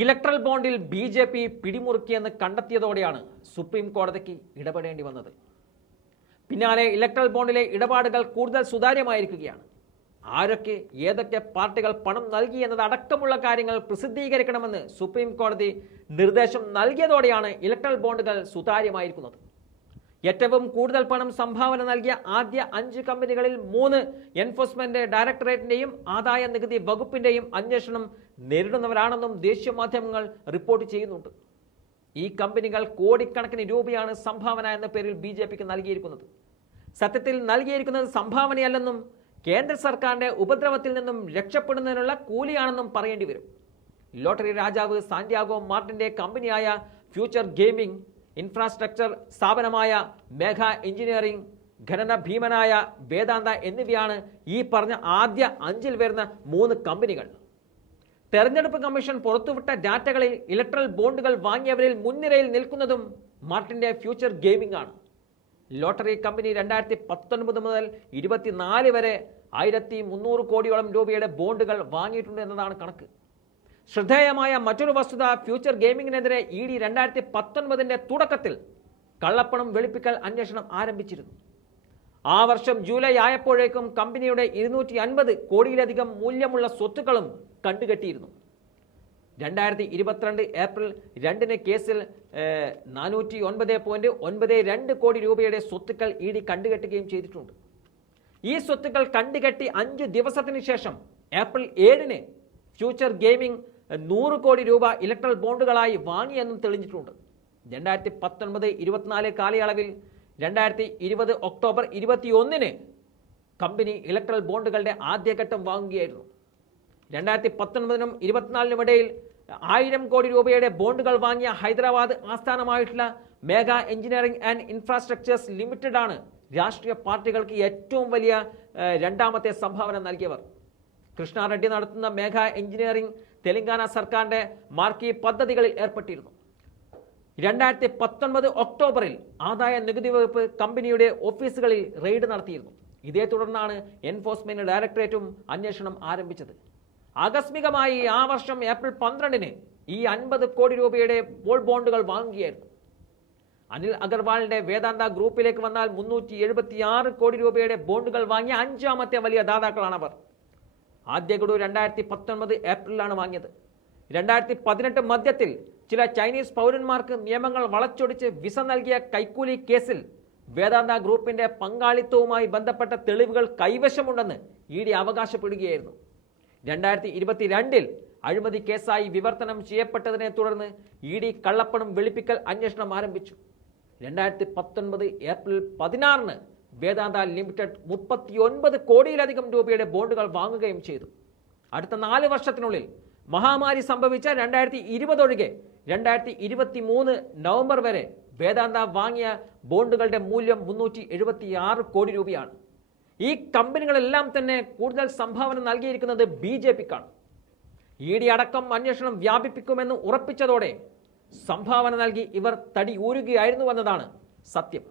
Electoral ബോണ്ടിൽ BJP. പിടിമുറുക്കിയെന്ന് കണ്ടെത്തിയതോടെയാണ് സുപ്രീം കോടതിക്ക് ഇടപെടേണ്ടി വന്നത്. പിന്നാലെ ഇലക്ട്രൽ ബോണ്ടിലെ ഇടപാടുകൾ കൂടുതൽ സുതാര്യമായിരിക്കുകയാണ്. ആരൊക്കെ ഏതൊക്കെ പാർട്ടികൾ പണം നൽകി എന്നത് അടക്കമുള്ള കാര്യങ്ങൾ പ്രസിദ്ധീകരിക്കണമെന്ന് സുപ്രീം കോടതി നിർദ്ദേശം നൽകിയതോടെയാണ് ഇലക്ട്രൽ ബോണ്ടുകൾ സുതാര്യമായിരിക്കുന്നത്. ഏറ്റവും കൂടുതൽ പണം സംഭാവന നൽകിയ ആദ്യ 5 കമ്പനികളിൽ 3 എൻഫോഴ്സ്മെന്റ് ഡയറക്ടറേറ്റിന്റെയും ആദായ നികുതി വകുപ്പിന്റെയും അന്വേഷണം നേരിടുന്നവരാണെന്നും ദേശീയ മാധ്യമങ്ങൾ റിപ്പോർട്ട് ചെയ്യുന്നുണ്ട്. ഈ കമ്പനികൾ കോടിക്കണക്കിന് രൂപയാണ് സംഭാവന എന്ന പേരിൽ ബി.ജെ.പിക്ക് നൽകിയിരിക്കുന്നത്. സത്യത്തിൽ നൽകിയിരിക്കുന്നത് സംഭാവനയല്ലെന്നും കേന്ദ്ര സർക്കാരിന്റെ ഉപദ്രവത്തിൽ നിന്നും രക്ഷപ്പെടുന്നതിനുള്ള കൂലിയാണെന്നും പറയേണ്ടി വരും. ലോട്ടറി രാജാവ് സാന്റിയാഗോ മാർട്ടിന്റെ കമ്പനിയായ ഫ്യൂച്ചർ ഗെയിമിംഗ്, ഇൻഫ്രാസ്ട്രക്ചർ സ്ഥാപനമായ മേഘ എഞ്ചിനീയറിംഗ്, ഖനന ഭീമനായ വേദാന്ത എന്നിവയാണ് ഈ പറഞ്ഞ ആദ്യ 5ൽ വരുന്ന 3 കമ്പനികൾ. തെരഞ്ഞെടുപ്പ് കമ്മീഷൻ പുറത്തുവിട്ട ഡാറ്റകളിൽ ഇലക്ട്രൽ ബോണ്ടുകൾ വാങ്ങിയവരിൽ മുൻനിരയിൽ നിൽക്കുന്നതും മാർട്ടിന്റെ ഫ്യൂച്ചർ ഗെയിമിംഗ് ആണ്. ലോട്ടറി കമ്പനി 2019 മുതൽ 24 വരെ 1300 കോടിയോളം രൂപയുടെ ബോണ്ടുകൾ വാങ്ങിയിട്ടുണ്ട് എന്നതാണ് കണക്ക്. ശ്രദ്ധേയമായ മറ്റൊരു വസ്തുത, ഫ്യൂച്ചർ ഗെയിമിങ്ങിനെതിരെ ED 2019 തുടക്കത്തിൽ കള്ളപ്പണം വെളുപ്പിക്കൽ അന്വേഷണം ആരംഭിച്ചിരുന്നു. ആ വർഷം ജൂലൈ ആയപ്പോഴേക്കും കമ്പനിയുടെ 250 കോടിയിലധികം മൂല്യമുള്ള സ്വത്തുക്കളും കണ്ടുകെട്ടിയിരുന്നു. 2022 ഏപ്രിൽ 2 കേസിൽ 409.92 കോടി രൂപയുടെ സ്വത്തുക്കൾ ED കണ്ടുകെട്ടുകയും ചെയ്തിട്ടുണ്ട്. ഈ സ്വത്തുക്കൾ കണ്ടുകെട്ടി 5 ദിവസത്തിന് ശേഷം ഏപ്രിൽ 7 ഫ്യൂച്ചർ ഗെയിമിംഗ് 100 കോടി രൂപ ഇലക്ട്രൽ ബോണ്ടുകളായി വാങ്ങിയെന്നും തെളിഞ്ഞിട്ടുണ്ട്. 2019-24 കാലയളവിൽ 2020 ഒക്ടോബർ 21 കമ്പനി ഇലക്ട്രൽ ബോണ്ടുകളുടെ ആദ്യഘട്ടം വാങ്ങുകയായിരുന്നു. 2019-നും 24-നും ഇടയിൽ 1000 കോടി രൂപയുടെ ബോണ്ടുകൾ വാങ്ങിയ ഹൈദരാബാദ് ആസ്ഥാനമായിട്ടുള്ള മേഘ എഞ്ചിനീയറിംഗ് ആൻഡ് ഇൻഫ്രാസ്ട്രക്ചേഴ്സ് ലിമിറ്റഡ് ആണ് രാഷ്ട്രീയ പാർട്ടികൾക്ക് ഏറ്റവും വലിയ രണ്ടാമത്തെ സംഭാവന നൽകിയവർ. കൃഷ്ണ റെഡ്ഡി നടത്തുന്ന മേഘ എഞ്ചിനീയറിംഗ് തെലങ്കാന സർക്കാരിന്റെ മാർക്കി പദ്ധതികളിൽ ഏർപ്പെട്ടിരുന്നു. 2019 ഒക്ടോബറിൽ ആദായ നികുതി വകുപ്പ് കമ്പനിയുടെ ഓഫീസുകളിൽ റെയ്ഡ് നടത്തിയിരുന്നു. ഇതേ തുടർന്നാണ് എൻഫോഴ്സ്മെന്റ് ഡയറക്ടറേറ്റും അന്വേഷണം ആരംഭിച്ചത്. ആകസ്മികമായി ആ വർഷം ഏപ്രിൽ 12 ഈ 50 കോടി രൂപയുടെ ബോണ്ടുകൾ വാങ്ങുകയായിരുന്നു. അനിൽ അഗർവാളിന്റെ വേദാന്ത ഗ്രൂപ്പിലേക്ക് വന്നാൽ 376 കോടി രൂപയുടെ ബോണ്ടുകൾ വാങ്ങിയ 5ാമത്തെ വലിയ ദാതാക്കളാണവർ. ആദ്യ ഗഡു 2019 ഏപ്രിലാണ് വാങ്ങിയത്. 2018 മധ്യത്തിൽ ചില ചൈനീസ് പൗരന്മാർക്ക് നിയമങ്ങൾ വളച്ചൊടിച്ച് വിസ നൽകിയ കൈക്കൂലി കേസിൽ വേദാന്ത ഗ്രൂപ്പിന്റെ പങ്കാളിത്തവുമായി ബന്ധപ്പെട്ട തെളിവുകൾ കൈവശമുണ്ടെന്ന് ED അവകാശപ്പെടുകയായിരുന്നു. 2022 അഴിമതി കേസായി വിവർത്തനം ചെയ്യപ്പെട്ടതിനെ തുടർന്ന് ED കള്ളപ്പണം വെളുപ്പിക്കൽ അന്വേഷണം ആരംഭിച്ചു. 2019 ഏപ്രിൽ 16 വേദാന്ത ലിമിറ്റഡ് 39 കോടിയിലധികം രൂപയുടെ ബോണ്ടുകൾ വാങ്ങുകയും ചെയ്തു. അടുത്ത 4 വർഷത്തിനുള്ളിൽ മഹാമാരി സംഭവിച്ച 2020 ഒഴികെ 2023 നവംബർ വരെ വേദാന്ത വാങ്ങിയ ബോണ്ടുകളുടെ മൂല്യം 376 കോടി രൂപയാണ്. ഈ കമ്പനികളെല്ലാം തന്നെ കൂടുതൽ സംഭാവന നൽകിയിരിക്കുന്നത് ബി.ജെ.പിക്കാണ്. ED അടക്കം അന്വേഷണം വ്യാപിപ്പിക്കുമെന്ന് ഉറപ്പിച്ചതോടെ സംഭാവന നൽകി ഇവർ തടി ഊരുകയായിരുന്നുവെന്നതാണ് സത്യം.